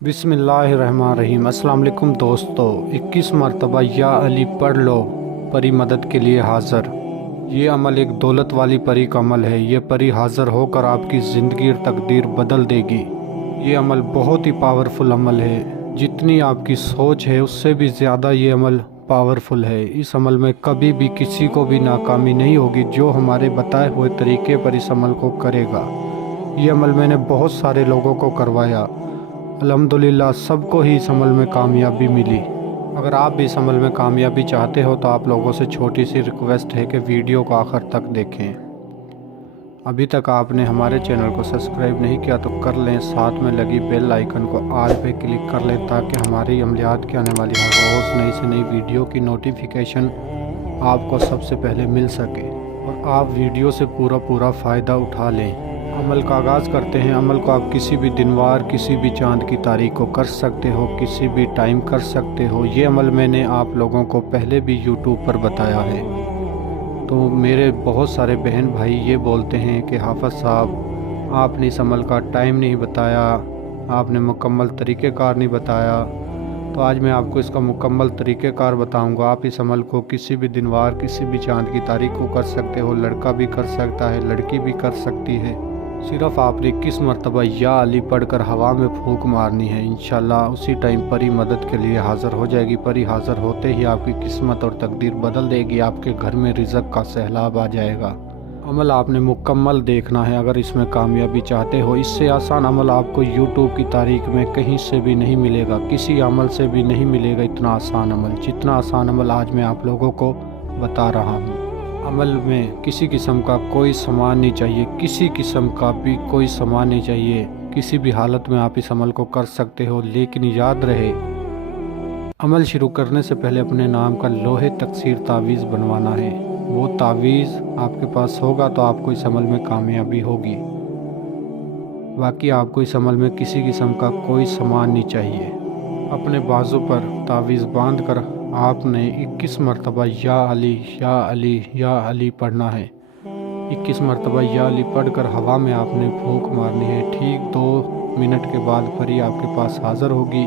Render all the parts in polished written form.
बिस्मिल्लाहिर्रहमानिर्रहीम। अस्सलाम वालेकुम दोस्तों, 21 मरतबा या अली पढ़ लो, परी मदद के लिए हाज़र। ये अमल एक दौलत वाली परी का अमल है। ये परी हाज़र होकर आपकी ज़िंदगी और तकदीर बदल देगी। ये अमल बहुत ही पावरफुल अमल है। जितनी आपकी सोच है उससे भी ज़्यादा ये अमल पावरफुल है। इस अमल में कभी भी किसी को भी नाकामी नहीं होगी जो हमारे बताए हुए तरीके पर इस अमल को करेगा। ये अमल मैंने बहुत सारे लोगों को करवाया, अल्हम्दुलिल्लाह सबको ही इस अमल में कामयाबी मिली। अगर आप भी इस अमल में कामयाबी चाहते हो तो आप लोगों से छोटी सी रिक्वेस्ट है कि वीडियो को आखिर तक देखें। अभी तक आपने हमारे चैनल को सब्सक्राइब नहीं किया तो कर लें, साथ में लगी बेल आइकन को ऑल पे क्लिक कर लें ताकि हमारी अमलियात की आने वाली हर रोज़ नई से नई वीडियो की नोटिफिकेशन आपको सबसे पहले मिल सके और आप वीडियो से पूरा फ़ायदा उठा लें। अमल का आगाज़ करते हैं। अमल को आप किसी भी दिनवार, किसी भी चांद की तारीख को कर सकते हो, किसी भी टाइम कर सकते हो। ये अमल मैंने आप लोगों को पहले भी यूट्यूब पर बताया है। तो मेरे बहुत सारे बहन भाई ये बोलते हैं कि हाफ़िज़ साहब आपने इस अमल का टाइम नहीं बताया, आपने मुकम्मल तरीक़ेकार नहीं बताया। तो आज मैं आपको इसका मुकम्मल तरीक़ेकार बताऊंगा। आप इस अमल को किसी भी दिनवार, किसी भी चांद की तारीख को कर सकते हो। लड़का भी कर सकता है, लड़की भी कर सकती है। सिर्फ आपने 21 मरतबा या अली पढ़कर हवा में फूंक मारनी है। इंशाल्लाह उसी टाइम परी मदद के लिए हाज़िर हो जाएगी। परी हाज़िर होते ही आपकी किस्मत और तकदीर बदल देगी। आपके घर में रिज़्क़ का सैलाब आ जाएगा। अमल आपने मुकम्मल देखना है अगर इसमें कामयाबी चाहते हो। इससे आसान अमल आपको यूट्यूब की तारीख में कहीं से भी नहीं मिलेगा, किसी अमल से भी नहीं मिलेगा इतना आसान अमल, जितना आसान अमल आज मैं आप लोगों को बता रहा हूँ। अमल में किसी किस्म का कोई सामान नहीं चाहिए, किसी किस्म का भी कोई सामान नहीं चाहिए। किसी भी हालत में आप इस अमल को कर सकते हो। लेकिन याद रहे, अमल शुरू करने से पहले अपने नाम का लोहे तकसीर तावीज़ बनवाना है। वो तावीज़ आपके पास होगा तो आपको इस अमल में कामयाबी होगी। बाकी आपको इस अमल में किसी किस्म का कोई सामान नहीं चाहिए। अपने बाजू पर तावीज़ बांध कर आपने 21 मरतबा या अली या अली या अली पढ़ना है। 21 मरतबा या अली पढ़कर हवा में आपने फूंक मारनी है। ठीक 2 मिनट के बाद परी आपके पास हाज़िर होगी।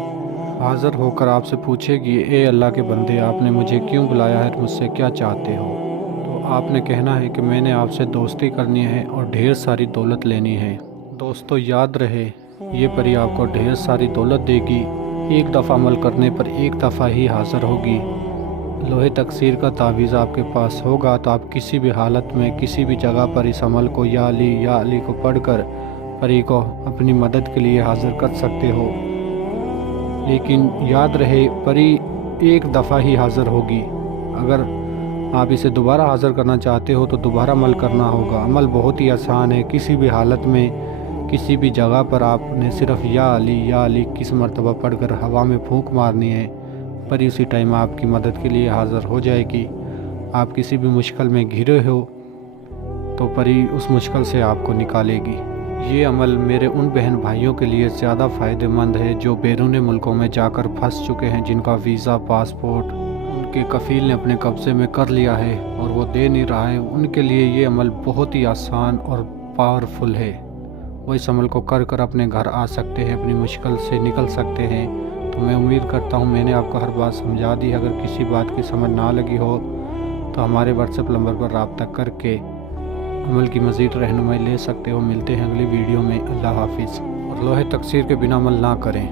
हाज़िर होकर आपसे पूछेगी, ए अल्लाह के बंदे, आपने मुझे क्यों बुलाया है, मुझसे क्या चाहते हो? तो आपने कहना है कि मैंने आपसे दोस्ती करनी है और ढेर सारी दौलत लेनी है। दोस्तों याद रहे, ये परी आपको ढेर सारी दौलत देगी। एक दफ़ा अमल करने पर एक दफ़ा ही हाज़िर होगी। लोहे तकसीर का तावीज़ आपके पास होगा तो आप किसी भी हालत में, किसी भी जगह पर इस अमल को या अली को पढ़कर परी को अपनी मदद के लिए हाज़िर कर सकते हो। लेकिन याद रहे, परी एक दफ़ा ही हाज़िर होगी। अगर आप इसे दोबारा हाज़िर करना चाहते हो तो दोबारा अमल करना होगा। अमल बहुत ही आसान है। किसी भी हालत में, किसी भी जगह पर आपने सिर्फ या अली 21 मरतबा पढ़कर हवा में फूंक मारनी है। परी उसी टाइम आपकी मदद के लिए हाज़िर हो जाएगी। आप किसी भी मुश्किल में घिरे हो तो परी उस मुश्किल से आपको निकालेगी। ये अमल मेरे उन बहन भाइयों के लिए ज़्यादा फ़ायदेमंद है जो बैरून मुल्कों में जाकर फंस चुके हैं, जिनका वीज़ा, पासपोर्ट उनके कफ़ील ने अपने कब्ज़े में कर लिया है और वो दे नहीं रहा है। उनके लिए ये अमल बहुत ही आसान और पावरफुल है। वो इस अमल को कर अपने घर आ सकते हैं, अपनी मुश्किल से निकल सकते हैं। तो मैं उम्मीद करता हूँ मैंने आपको हर बात समझा दी। अगर किसी बात की समझ ना लगी हो तो हमारे व्हाट्सएप नंबर पर रब्ता करके अमल की मज़ीद रहनुमाई ले सकते हो। मिलते हैं अगली वीडियो में। अल्लाह हाफिज़। और लोहे तकसीर के बिना अमल ना करें।